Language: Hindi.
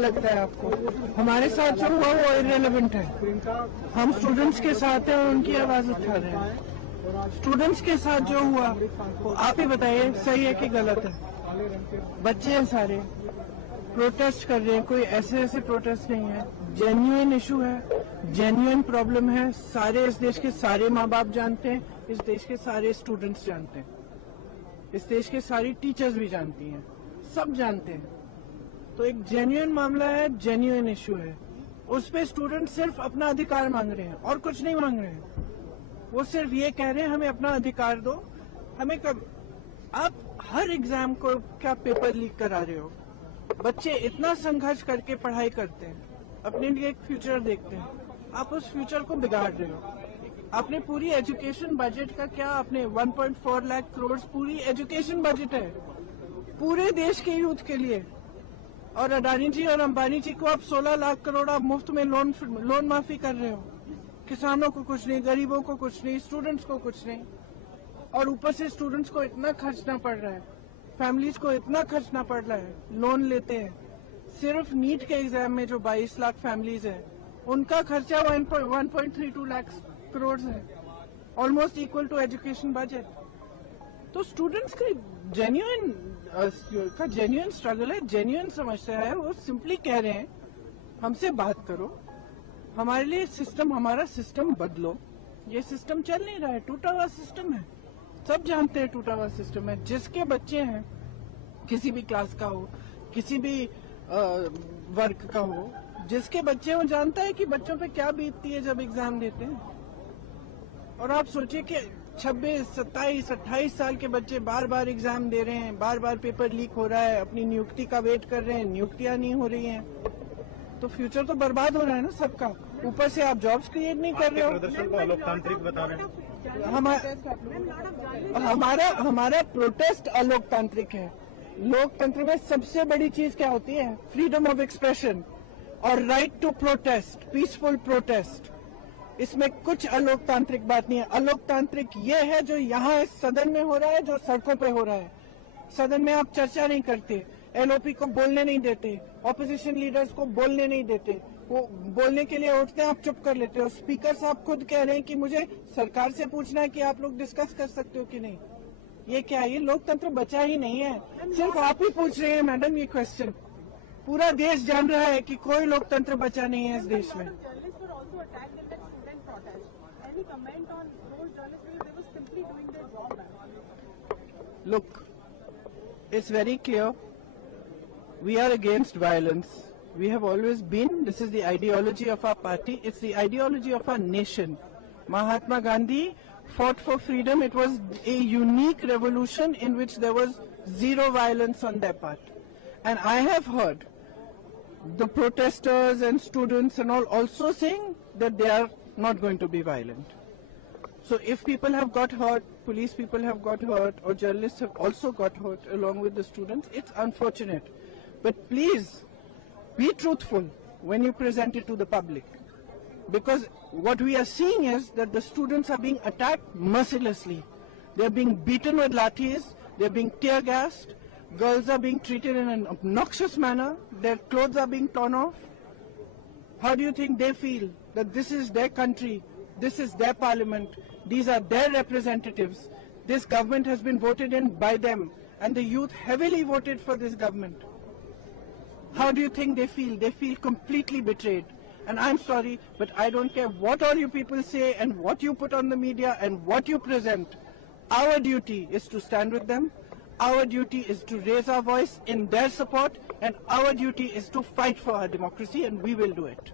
लगता है आपको? हमारे साथ जो हुआ वो इररिलेवेंट है। हम स्टूडेंट्स के साथ हैं और उनकी आवाज उठा रहे हैं। स्टूडेंट्स के साथ जो हुआ वो आप ही बताइए, सही है कि गलत है? बच्चे हैं सारे, प्रोटेस्ट कर रहे हैं, कोई ऐसे प्रोटेस्ट नहीं है, जेन्युइन इशू है, जेन्युइन प्रॉब्लम है। सारे इस देश के सारे माँ बाप जानते हैं, इस देश के सारे स्टूडेंट्स जानते हैं, इस देश के सारी टीचर्स भी जानती हैं, सब जानते हैं। तो एक जेन्युइन मामला है, जेन्युइन इशू है। उस पे स्टूडेंट सिर्फ अपना अधिकार मांग रहे हैं और कुछ नहीं मांग रहे हैं। वो सिर्फ ये कह रहे हैं हमें अपना अधिकार दो। हमें कब, आप हर एग्जाम को क्या पेपर लीक करा रहे हो? बच्चे इतना संघर्ष करके पढ़ाई करते हैं, अपने लिए एक फ्यूचर देखते हैं, आप उस फ्यूचर को बिगाड़ रहे हो। आपने पूरी एजुकेशन बजट का क्या, आपने 1.4 लाख करोड़ पूरी एजुकेशन बजट है पूरे देश के यूथ के लिए, और अडानी जी और अंबानी जी को आप 16 लाख करोड़ आप मुफ्त में लोन माफी कर रहे हो। किसानों को कुछ नहीं, गरीबों को कुछ नहीं, स्टूडेंट्स को कुछ नहीं, और ऊपर से स्टूडेंट्स को इतना खर्चना पड़ रहा है, फैमिलीज को इतना खर्चना पड़ रहा है, लोन लेते हैं। सिर्फ नीट के एग्जाम में जो 22 लाख फैमिलीज है, उनका खर्चा 1.32 लाख करोड़ है, almost equal to education budget. तो स्टूडेंट्स का जेन्युइन स्ट्रगल है, जेन्युइन समस्या है। वो सिंपली कह रहे हैं हमसे बात करो, हमारे लिए सिस्टम, हमारा सिस्टम बदलो। ये सिस्टम चल नहीं रहा है, टूटा हुआ सिस्टम है, सब जानते हैं टूटा हुआ सिस्टम है। जिसके बच्चे हैं, किसी भी क्लास का हो, किसी भी वर्ग का हो, जिसके बच्चे हो जानता है कि बच्चों पे क्या बीतती है जब एग्जाम देते हैं। और आप सोचिए कि 26, 27, 28 साल के बच्चे बार बार एग्जाम दे रहे हैं, बार बार पेपर लीक हो रहा है, अपनी नियुक्ति का वेट कर रहे हैं, नियुक्तियां नहीं हो रही हैं, तो फ्यूचर तो बर्बाद हो रहा है ना सबका। ऊपर से आप जॉब्स क्रिएट नहीं कर रहे हो। प्रदर्शन को लोकतांत्रिक बता रहे हैं। हमारा प्रोटेस्ट अलोकतांत्रिक है। लोकतंत्र में सबसे बड़ी चीज क्या होती है? फ्रीडम ऑफ एक्सप्रेशन और right to protest, peaceful protest. इसमें कुछ अलोकतांत्रिक बात नहीं है। अलोकतांत्रिक ये है जो यहाँ इस सदन में हो रहा है, जो सड़कों पे हो रहा है। सदन में आप चर्चा नहीं करते, एलओपी को बोलने नहीं देते, ऑपोजिशन लीडर्स को बोलने नहीं देते, वो बोलने के लिए उठते हैं, आप चुप कर लेते हो। स्पीकर साहब खुद कह रहे हैं कि मुझे सरकार से पूछना है कि आप लोग डिस्कस कर सकते हो कि नहीं। ये क्या है? ये लोकतंत्र बचा ही नहीं है, सिर्फ आप ही पूछ रहे हैं मैडम ये क्वेश्चन। पूरा देश जान रहा है कि कोई लोकतंत्र बचा नहीं है इस देश में। Look, it's very clear. We are against violence. We have always been. This is the ideology of our party. It's the ideology of our nation. Mahatma Gandhi fought for freedom. It was a unique revolution in which there was zero violence on their part. And I have heard the protesters and students and all also saying that they are not going to be violent. So if people have got hurt, police people have got hurt, or journalists have also got hurt along with the students, it's unfortunate. But please be truthful when you present it to the public. Because what we are seeing is that the students are being attacked mercilessly. They are being beaten with lathis, they are being tear gassed, girls are being treated in an obnoxious manner, their clothes are being torn off. How do you think they feel that this is their country, this is their parliament, these are their representatives, this government has been voted in by them, and the youth heavily voted for this government? How do you think they feel? They feel completely betrayed. And I'm sorry, but I don't care what all you people say and what you put on the media and what you present. Our duty is to stand with them. Our duty is to raise our voice in their support, and our duty is to fight for our democracy, and we will do it.